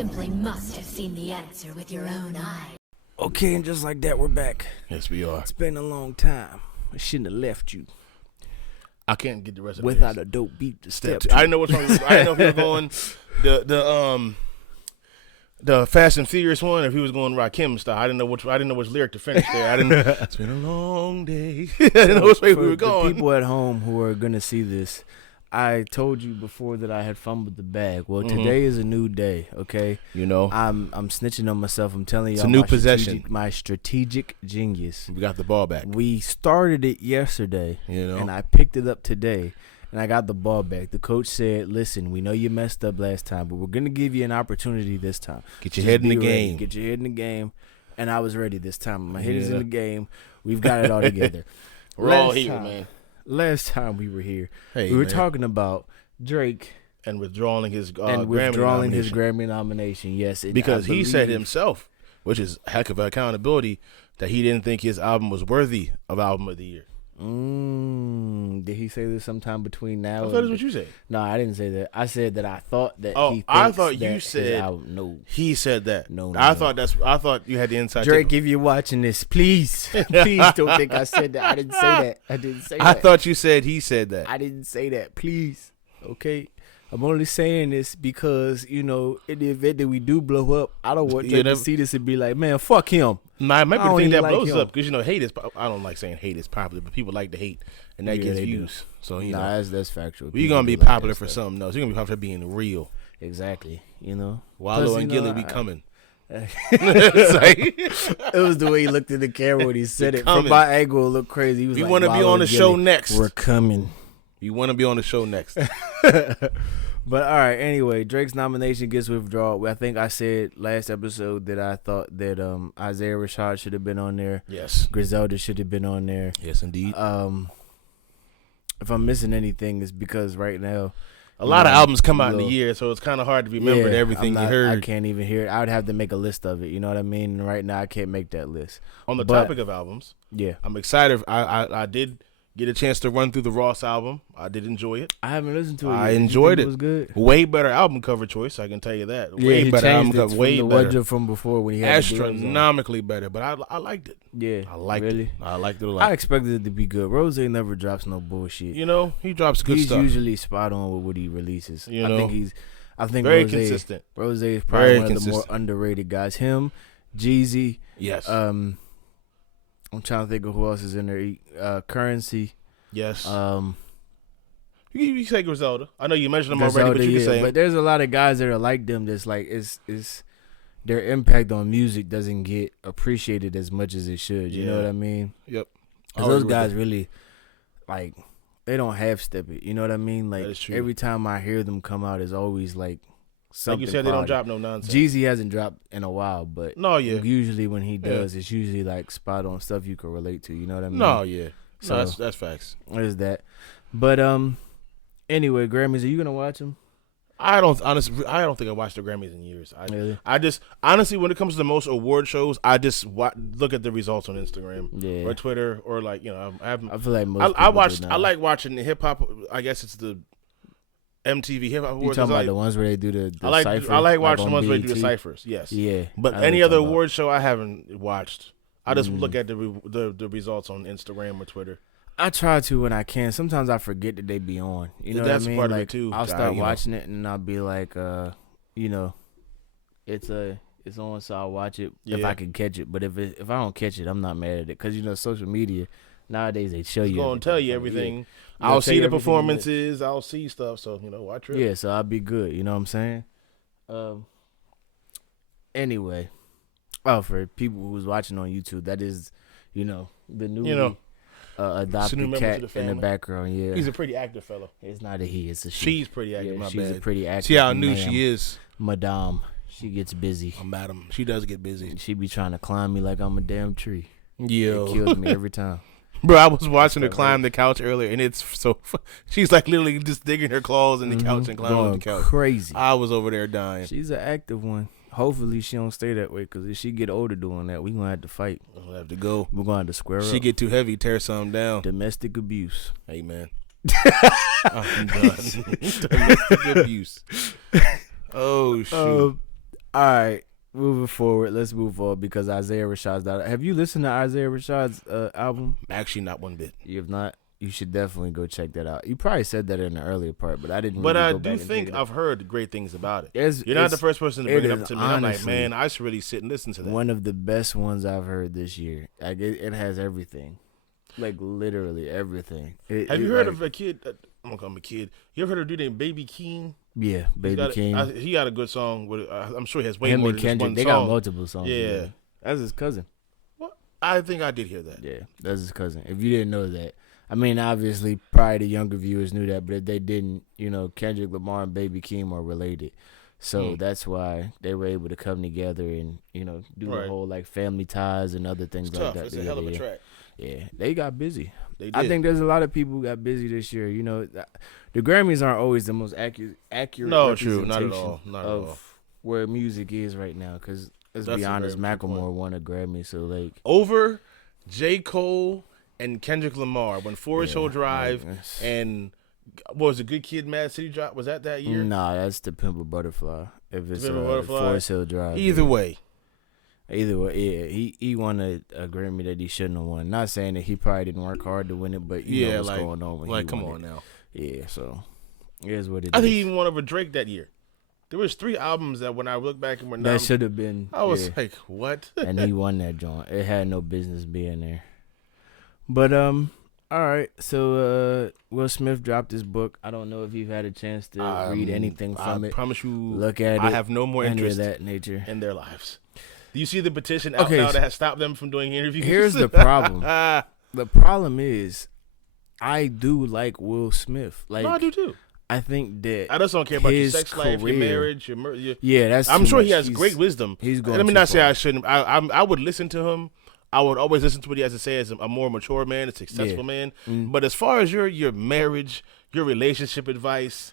simply must have seen the answer with your own eye. Okay, and just like that, we're back. Yes, we are. It's been a long time. I shouldn't have left you I can't get the rest of without this. a dope beat to step I didn't know which one. I didn't know if he was going the Fast and Furious one, or if he was going Rakim style. I didn't know which lyric to finish there. I didn't. It's been a long day. I didn't know which way we were going. The people at home who are gonna see this, I told you before that I had fumbled the bag. Well, today is a new day. Okay, You know, I'm snitching on myself. I'm telling you, It's a new possession. My strategic genius. we got the ball back. We started it yesterday, You know, and I picked it up today, and I got the ball back. The coach said, "Listen, we know you messed up last time, but we're gonna give you an opportunity this time. get your Just head in be the ready. game. Get your head in the game." And I was ready this time. My head is Yeah. in the game. We've got it all together. We're all Last here, time- man. Last time we were here, Hey, we were man. talking about Drake and withdrawing his and Grammy withdrawing his nomination. Grammy nomination. Yes, and Because I he said believe- himself, which is a heck of accountability, that he didn't think his album was worthy of Album of the Year. Did he say this sometime between now? I thought that's what you said. No, I didn't say that. I said that I thought that. Oh, he I thinks thought you that his said- album, no. He said that. No, I no. thought you had the inside. Drake, if you're watching this, please, please don't think I said that. I didn't say that. I didn't say I that. thought you said he said that. I didn't say that. Please, okay. I'm only saying this because, you know, in the event that we do blow up, I don't want You Drake never- to see this and be like, man, fuck him. Nah, I might I be the don't thing even that like blows him. up because, you know, hate is. I don't like saying hate is popular, but people like to hate, and that Yeah, gets they do. views. So you know, Nah, that's factual. you're People gonna be do like that popular for stuff. something else. You're gonna be popular for being real. Exactly. You know, Wallow Plus, and you know, Gilly be I- coming. It Like, was the way he looked in the camera when he said it. From coming. my angle, it looked crazy. He was we like, want to be Wallow on the and show Gilly, next. We're coming. You want to be on the show next. But all right, anyway, Drake's nomination gets withdrawn. I think I said last episode that I thought that Isaiah Rashad should have been on there. Yes. Griselda should have been on there. Yes, indeed. If I'm missing anything, it's because right now A lot of albums come out in little- a year, so it's kind of hard to remember everything you I heard. can't even hear it. I would have to make a list of it. You know what I mean? And right now, I can't make that list. On the But- topic of albums, Yeah, I'm excited. I did get a chance to run through the Ross album. I did enjoy it. I haven't listened to it. I yet. You enjoyed think it. It was good. Way better album cover choice, I can tell you that. Yeah, Way he better album changed it cover. from Way the better. Wonder from before when he had the deals on. Astronomically better, but I liked it. Yeah, I liked really? it. I liked it a I lot. expected it to be good. Rose never drops no bullshit. You know, he drops good He's stuff. usually spot on with what he releases. You I know, think Very Rose consistent. Rose is probably Very one of the more consistent. underrated guys. Him, Jeezy. Yes. I'm trying to think of who else is in there. Currency. yes. You you say Griselda. I know you mentioned them already, but you can say But there's a lot of guys that are like them. That's like it's their impact on music doesn't get appreciated as much as it should. You know Yeah. what I mean? Yep. 'Cause those guys really like they don't half step it. You know what I mean? Like That is true. every time I hear them come out, it's always like something. Like you said, they don't quality. drop no nonsense. Jeezy hasn't dropped in a while, but No, yeah. usually when he does, it's usually like spot on stuff you can relate to. You know what I mean? No, yeah. So- No, that's facts. There's that. But anyway, Grammys, are you gonna watch them? I don't think I watched the Grammys in years. Really? I just honestly, when it comes to the most award shows, I just look at the results on Instagram Yeah. or Twitter or like I feel like most. I people watched. do I now. like watching the hip hop. I guess it's the MTV Hip Hop You Awards. talking I about like, the ones where they do the I like. cipher, I like watching the on ones where they do the BET? ciphers. Yes. Yeah, But I know any what other you're talking award show, I haven't watched. I just Mm. look at the results on Instagram or Twitter. I try to when I can. Sometimes I forget that they be on. You know That's what I mean? part of it Like, too. I'll start You know. watching it and I'll be like, it's on, so I'll watch it if Yeah. I can catch it. But if I don't catch it, I'm not mad at it because social media nowadays they show It's you. gonna tell you So, everything. yeah. I'll They'll see tell you the everything you performances. I'll see stuff. So watch it. Yeah, so I'll be good. You know what I'm saying? Anyway, for people who's watching on YouTube, that is, the new adopted member to cat the in the family. background. Yeah, He's a pretty active fellow. it's not a he, it's a she. She's pretty active. Yeah, my she's bad. a pretty active. See how new ma'am. she is. Madame. She gets busy. Madam, she does get busy. She be trying to climb me like I'm a damn tree. Yo, It kills me every time. bro, I was watching her climb the couch earlier, and it's so. She's like literally just digging her claws in the couch and climbing on the Going couch. crazy. I was over there dying. She's an active one. Hopefully she don't stay that way, because if she get older doing that, we gonna have to fight. I'll have to go. We're gonna have to square She up. get too heavy, tear something down. Domestic abuse. Hey man, I'm done. Domestic abuse. Oh shoot. All right, moving forward. Let's move on because Isaiah Rashad's daughter. Have you listened to Isaiah Rashad's album? Actually, not one bit. You have not. You should definitely go check that out. You probably said that in the earlier part, but I didn't. But really I go do back and think dig it. I've heard great things about it. It's- You're not it's- the first person to bring it up is to me. I'm like, honestly man, I should really sit and listen to that. one of the best ones I've heard this year. Like it has everything, like literally everything. Have you heard of a kid? I'm gonna call him a kid. You ever heard of a dude named Baby Keem? Yeah, Baby got King. he got a good song. With I'm sure he has way Him more and than just Kendrick, one they song. got multiple songs. Yeah. together. That's his cousin. What? I think I did hear that. Yeah, that's his cousin. If you didn't know that, I mean, obviously, probably the younger viewers knew that, but if they didn't, Kendrick Lamar and Baby Keem are related. So that's why they were able to come together and, do Right. the whole, like, family ties and other things It's like tough. that. It's a hell of a track. Yeah, they got busy. They did. I think there's a lot of people who got busy this year. The Grammys aren't always the most accurate No, true. Not at representation all. Not at of all. where music is right now. Because, let's That's be a honest, very good Macklemore point. won a Grammy, so, like... Over J. Cole and Kendrick Lamar when Forest Hill Drive like, it's- and what was it, Good Kid, Mad City Drop? Was that year? Nah, that's the Pimp a Butterfly. If it's Pimp a Butterfly? Forest Hill Drive. Either way, Either way, yeah. He won a Grammy that he shouldn't have won. Not saying that he probably didn't work hard to win it, but you know what's like, going on when like he come won on it. now. Yeah, so it is what it I is. think he even won over Drake that year. There was 3 albums that when I look back and when That should have been. I was yeah. like, what? And he won that joint. It had no business being there. But all right. So Will Smith dropped his book. I don't know if you've had a chance to read anything from I it. promise you, Look at it. I have no more any of interest that nature. in their lives. Do you see the petition out Okay, now so- that has stopped them from doing interviews? Here's the problem. The problem is, I do like Will Smith. Like, No, I do too. I think that I just don't care about your his sex life, your career- marriage, your Yeah, that's. I'm too sure he much. has great wisdom. He's going. Let me too not say far. I shouldn't. I would listen to him. I would always listen to what he has to say as a more mature man, a successful man. But as far as your marriage, your relationship advice,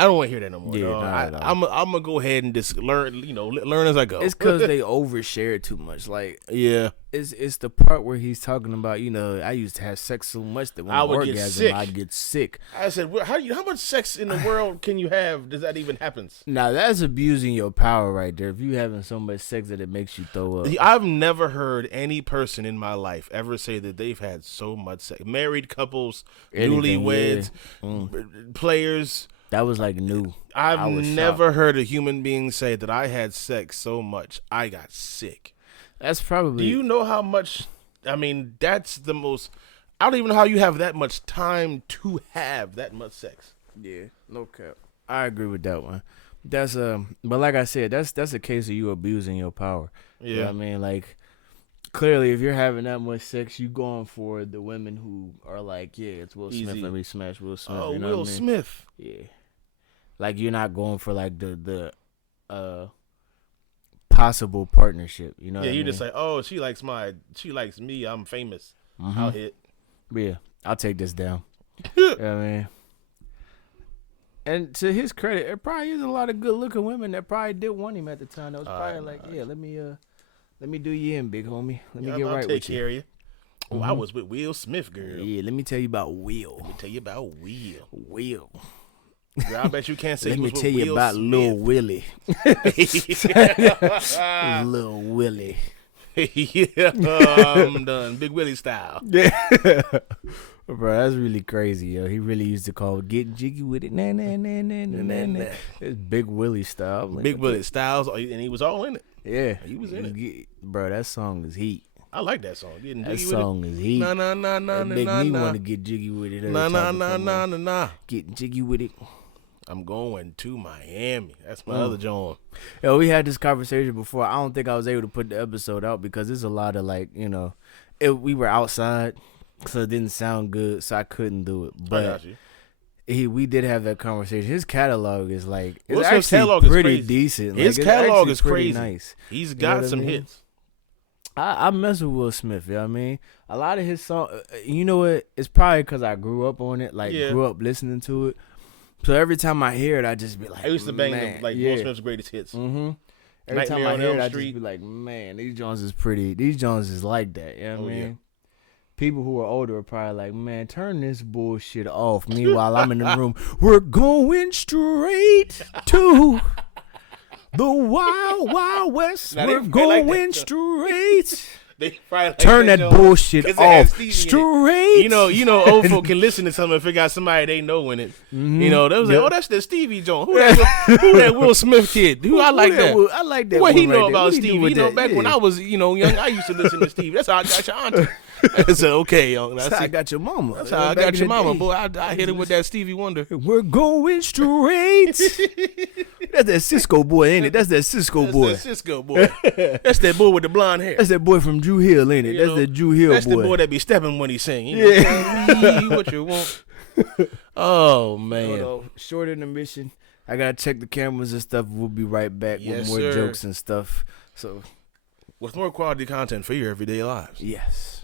I don't want to hear that no more. Yeah, dog. not at all. I'm gonna go ahead and just learn. Learn as I go. It's because they overshare too much. Like yeah. it's the part where he's talking about. I used to have sex so much that when I I would get orgasm, sick. I'd get sick. I said, how much sex in the world can you have? Does that even happen? Now that's abusing your power right there. If you having so much sex that it makes you throw up. I've never heard any person in my life ever say that they've had so much sex. Married couples, Anything, newlyweds, players. That was like new. I've I was never heard a human being say that I had sex so much I got sick. That's probably. Do you know how much? I mean, that's the most. I don't even know how you have that much time to have that much sex. Yeah, no cap. I agree with that one. That's but like I said, that's a case of you abusing your power. You know Yeah. what I mean, like clearly, if you're having that much sex, you going for the women who are like, yeah, it's Will Smith. Easy. Let me smash Will Smith. Oh, you know Will what I mean? Smith. Yeah, like you're not going for like the possible partnership. You know? Yeah, what I you mean? just like, oh, she likes me. I'm famous. Mm-hmm. I'll hit. Yeah, I'll take this down. You know what I mean? And to his credit, there probably is a lot of good-looking women that probably did want him at the time. That was probably like, yeah, let me do you in, big homie. Let me get I'll right take with you. care of you. Oh, I was with Will Smith, girl. Yeah, let me tell you about Will. Let me tell you about Will. Will. Girl, I bet you can't say Let he me was tell with you Will about Lil Smith. Willie. Lil Willie. Yeah, I'm done. Big Willie style. Yeah. Bro, that's really crazy, yo. He really used to call it getting jiggy with it. Nah, nah, nah, nah, nah, nah, nah. It's Big Willie style. I'm like, Big what Willie styles, and he was all in it. the- Yeah. He was in it. Bro, that song is heat. I like that song. Getting That jiggy song is heat. with it. Nah, nah, nah, nah, That make nah, me nah. want to get jiggy with it. every Nah, nah, time it nah, come nah, on. nah, nah. Getting jiggy with it. I'm going to Miami. That's my other joint. Yo, we had this conversation before. I don't think I was able to put the episode out because there's a lot of like, we were outside, so it didn't sound good, so I couldn't do it. I But got you. we did have that conversation. His catalog is like Will it's Smith's actually catalog is pretty crazy. decent. His like, it's catalog actually is pretty crazy. nice. He's know got what I some mean? hits. I mess with Will Smith. You know what I mean? A lot of his songs. You know what? It's probably because I grew up on it. Like Yeah. grew up listening to it. So every time I hear it, I just be like, I used to bang man, them like yeah. Will Smith's greatest hits. Mm-hmm. Every time Nightmare I on hear Elm it, I Street. just be like, man, these Jones is pretty. These Jones is like that. You know what I Oh, mean? yeah. People who are older are probably like, man, turn this bullshit off. Meanwhile, I'm in the room. We're going straight to The Wild Wild West. Now, We're they like going that. straight. They probably like Turn that joke bullshit 'cause it has off. Stevie in it. Straight. You know, old folk can listen to something if it got somebody they know in it. You know, they was like, Yep. oh, that's the Stevie joint. Who that Will Smith kid? Who I like that. I like that. What he one know right there. about What he do Stevie? with You know, that? back when Yeah. I was, young, I used to listen to Stevie. That's how I got your auntie. I said, okay, young. That's how I got your mama. That's how I Back got in your the mama, day. boy. I hit it with that Stevie Wonder. We're going straight. That's that Cisco boy, ain't it? That's that Cisco That's boy. that Cisco boy. That's that boy with the blonde hair. That's that boy from Drew Hill, ain't it? You That's know, that Drew Hill That's boy. the boy that be stepping when he sing. You know, what you want. Oh, man. Hold on. Short intermission. I gotta check the cameras and stuff. We'll be right back Yes, with more sir. jokes and stuff. So With more quality content for your everyday lives. yes.